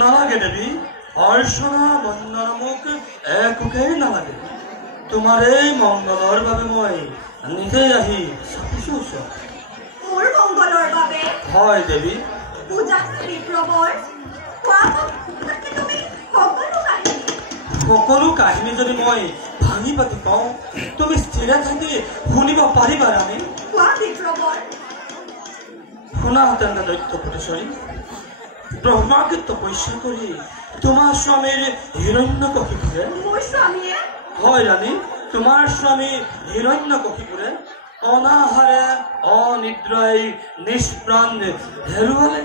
নালাগে দেবী অৰ্চনা বন্দনা মোক একোকেই নালাগে তোমাৰ এই মংগলৰ বাবে মই নিজে আহি চাপিছো মোৰ মংগলৰ বাবে হয় দেবী পূজাশ্ৰী প্ৰবৰ তুমি সকলো কাহিনী যদি মই ভাঙি পাতি কওঁ তুমি স্থিৰে থাকি শুনিব পাৰিবা ৰাণী শুনাহেঁতেন দৈত্য পুতেশ্বৰী ব্ৰহ্মাকে তপস্যা কৰি তোমাৰ স্বামীৰ হিৰণ্যকশিপুৰে হয় ৰাণী তোমাৰ স্বামী হিৰণ্যকশিপুৰে অনাহাৰে অনিদ্ৰাই নিষ্প্ৰাণ হেৰুৱালে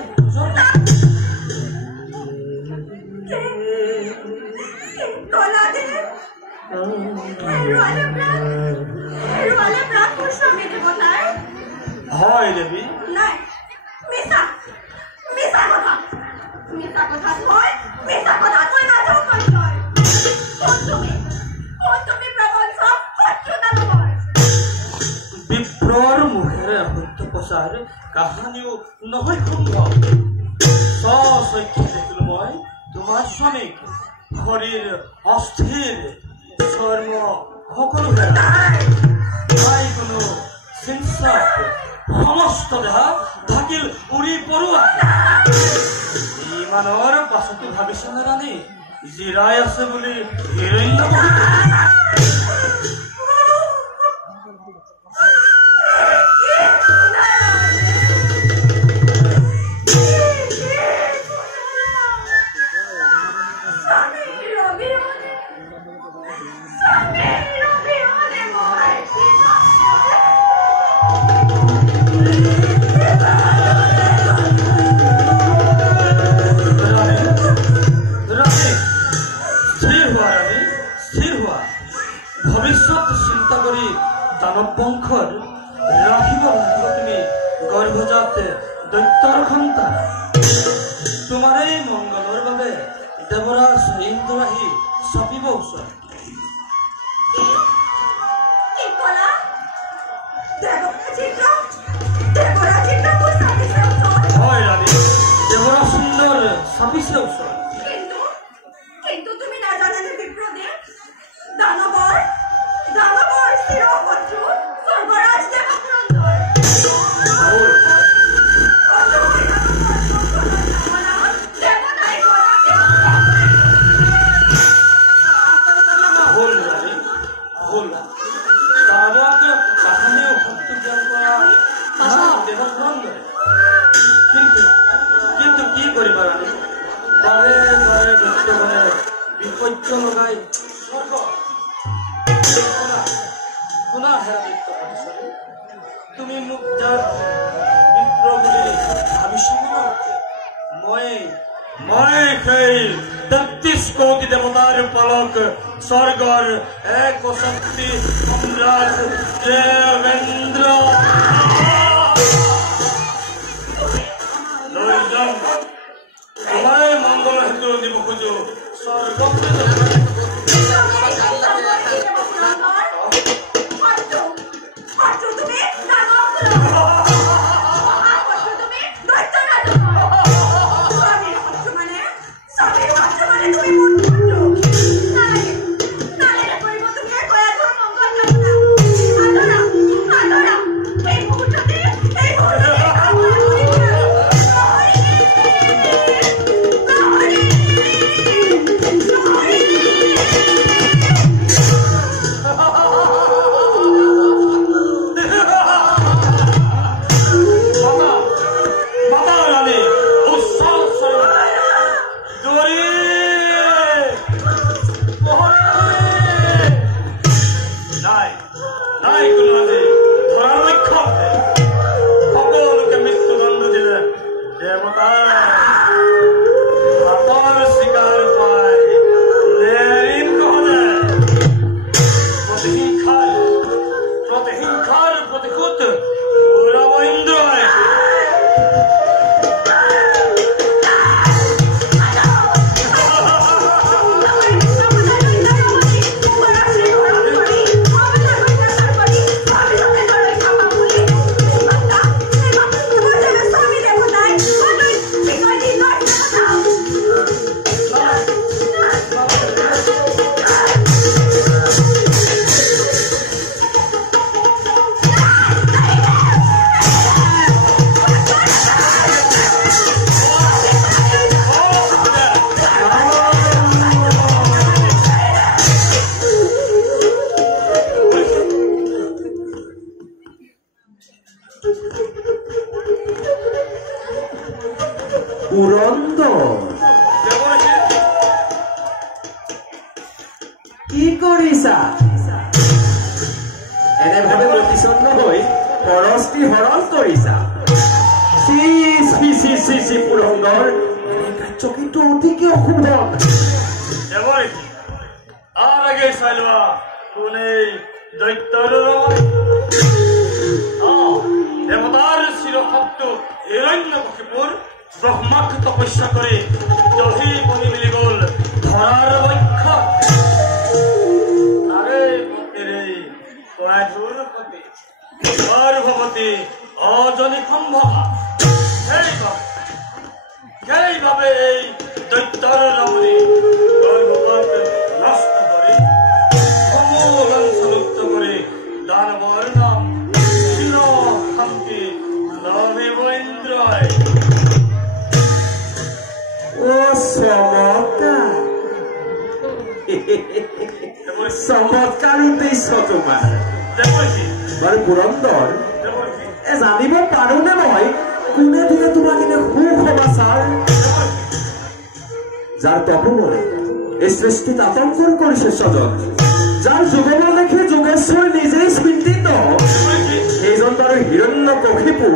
হয় দেৱী বিপ্ৰৰ মুখেৰে সত্য প্ৰচাৰ কাহানিও নহয় সম্ভৱ স্বচক্ষে দেখিলো মই তোমাৰ স্বামীক শৰীৰ অস্থিৰ চৰ্ম সকলো নাই কোনো চিন্তাত সমস্ত দেহা থাকিল উৰি পৰুৱা ইমানৰ পাছতো ভাবিছেনে ৰাণী জিৰাই আছে বুলি হিৰণ্য ভৱিষ্যত চিন্তা কৰি দানৱ বংশৰ ৰাখিব লাগিব তুমি গৰ্ভজাত দৈত্যৰ সন্তান তোমাৰ এই মংগলৰ বাবে দেৱৰাজ ইন্দ্ৰ আহি চাপিব ওচৰত হয় ৰাণী দেৱৰাজ সুন্দৰ চাপিছে ওচৰত কিন্তু কি কৰিবা ৰাণী বাৰে বাৰে বিপৰ্য লগাই শুনা হেৰা তুমি মোক যাক বিপ্ৰ বুলি ভাবিছো মই সেই ৩৩ কোটি দেৱতাৰ পালক স্বৰ্গৰ এক শক্তি সম্ৰাট দেৱেন্দ্ৰ তোমাৰে মংগল হেতু দিব খোজো স্বৰ্গতে নাই কোনো আজি ধৰাৰ লক্ষ্য সকলোকে মৃত্যুদণ্ড দিলে দেৱতাৰ হাতৰ চিকাৰ পাই নেৰিম কহলে প্ৰতিহিংসাৰ প্ৰতিশোধ ঘূৰাব ইন্দ্ৰই। কি কৰিছা? এনেভাৱে প্ৰতিচন্ন হৈ পৰস্তি হৰণ কৰিছা? পুৰন্দৰ, এনে কাৰ্য কিন্তু অতিকে অশুভ। আৰ আগে চাইলোৱা কোনে দৈত্যৰ দেৱতাৰ চিৰশব্দ হিৰণ্যকশিপুৰ ব্ৰহ্মাক তপস্যা কৰি দহি বহি মিলি গল ধৰাৰ লক্ষ্য। তাৰে পতিৰে কয়াধুৰ পতি গৰ্ভৱতী অজনী সম্ভৱা। সেইভাবে এই দৈত্যৰ ৰমণী গৰ্ভক নষ্ট কৰি সমূহ অঞ্চলুপ্ত কৰি দানৱৰ নাম চিৰ শান্তি লভিব ইন্দ্ৰই। চমৎকাৰীতেইছ তোমাৰ বাৰু পুৰন্দৰ। জানিব পাৰো নে মই কোনে দিলে তোমাক এনে সুসমাচাৰ? যাৰ তপবলে এই সৃষ্টিত আতংকৰ কৰিছে স্বজন, যাৰ যুগবল দেখি যোগেশ্বৰ নিজেই চিন্তিত, সেইজন বাৰু হিৰণ্যকশিপু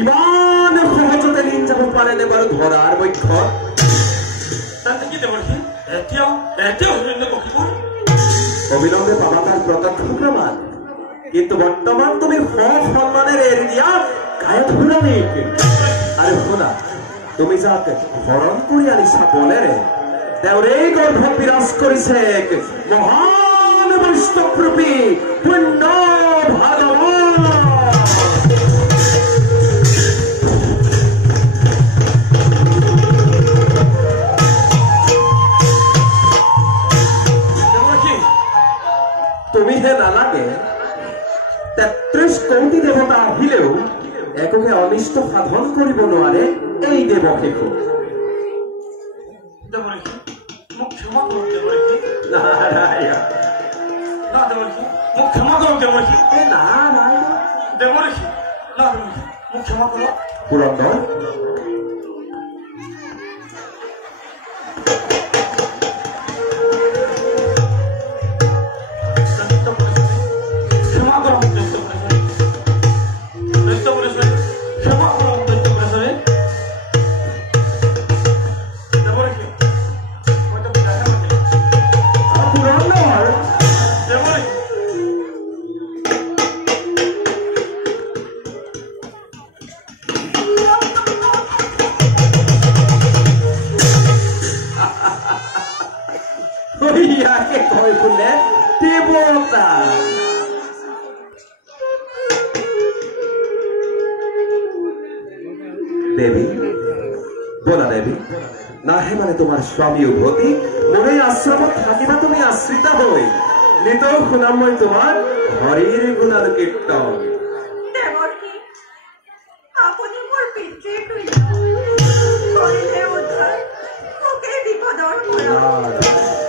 ইমান সহজতে লীন যাব পাৰেনে বাৰু ধৰাৰ বক্ষত? অবিলম্বে পাবা তাৰ প্ৰত্যক্ষ প্ৰমাণ। কিন্তু বৰ্তমান তুমি সন্মানেৰে এৰি দিয়া কায়াধুৰাণীক। আৰু শুনা, তুমি যাক হৰণ কৰি আনিছা বলেৰে, তেওঁৰ এই গৰ্ভত বিৰাজ কৰিছে এক মহান বৈষ্ণৱৰূপী পুণ্য ভগৱান। তুমিহে নালাগে ৩৩ কোটি দেৱতা আহিলেও একোকে অনিষ্ট সাধন কৰিব নোৱাৰে এই দেৱশেষু। মোক ক্ষমা কৰক দেৱৰ্ষি। মোক ক্ষমা কৰক দেৱৰ্ষি। দেৱৰ্ষি মোক ক্ষমা কৰক। পুৰন্দৰ, দেবী বলা দেবী নাহে মানে তোমাৰ স্বামী উভতি মোৰ এই আশ্ৰমত থাকিবা তুমি আশ্ৰিতা হৈ। নিতৌ শুনাম মই তোমাৰ হৰিৰ গুণাৰ কীৰ্তন। আপুনি মোৰ পিতৃৰ তুল্য, কৰিলে উদ্ধাৰ মোকে বিপদৰ পৰা।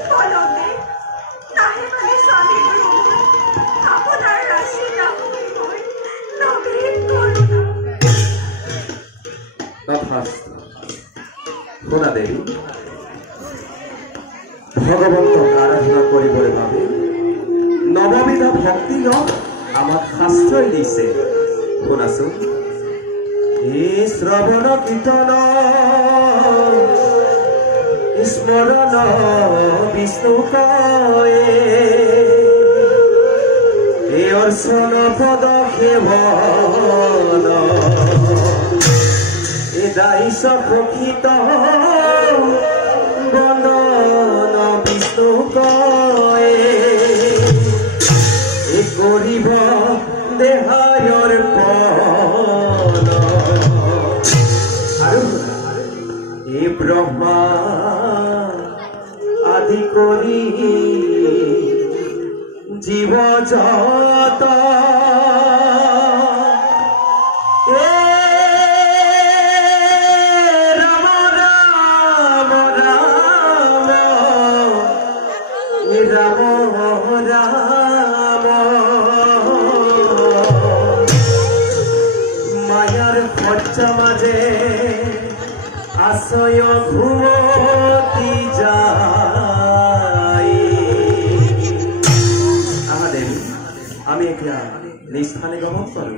ফলতে নাহে মানে স্বামী আপোনাৰ ৰাশি শুনা দেৱী, ভগৱন্তক আৰাধনা কৰিবৰ বাবে নৱবিধ ভক্তি লওক আমাক শাস্ত্ৰই দিছে শুনাচোন এই শ্ৰৱণ কীৰ্তন স্মৰণ বিষ্ণু কয়ে এই অৰ্চন পদ সেৱন এই দায়িছ প্ৰকৃত বন্দন বিষ্ণু কয়ে এই কৰিব দেহায়ৰ পন আৰু এই ব্ৰহ্মা আদি কৰি জীৱ জগত ৰাম ৰাম ৰাম ৰাম ৰাম মায়াৰ খৰচা মাজে আশ্ৰয় ঘুমতি যায় আমি এতিয়া নিস্থানে গমন কৰো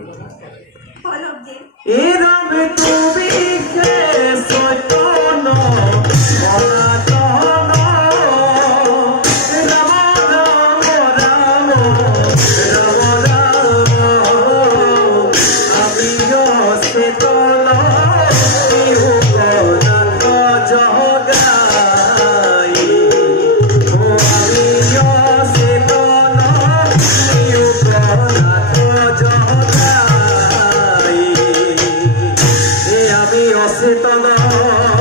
এই ৰাম তুমি সত্যন সনাতন ৰাম ৰাম ৰাম ৰাম ৰাম আমি চেতন চেতনা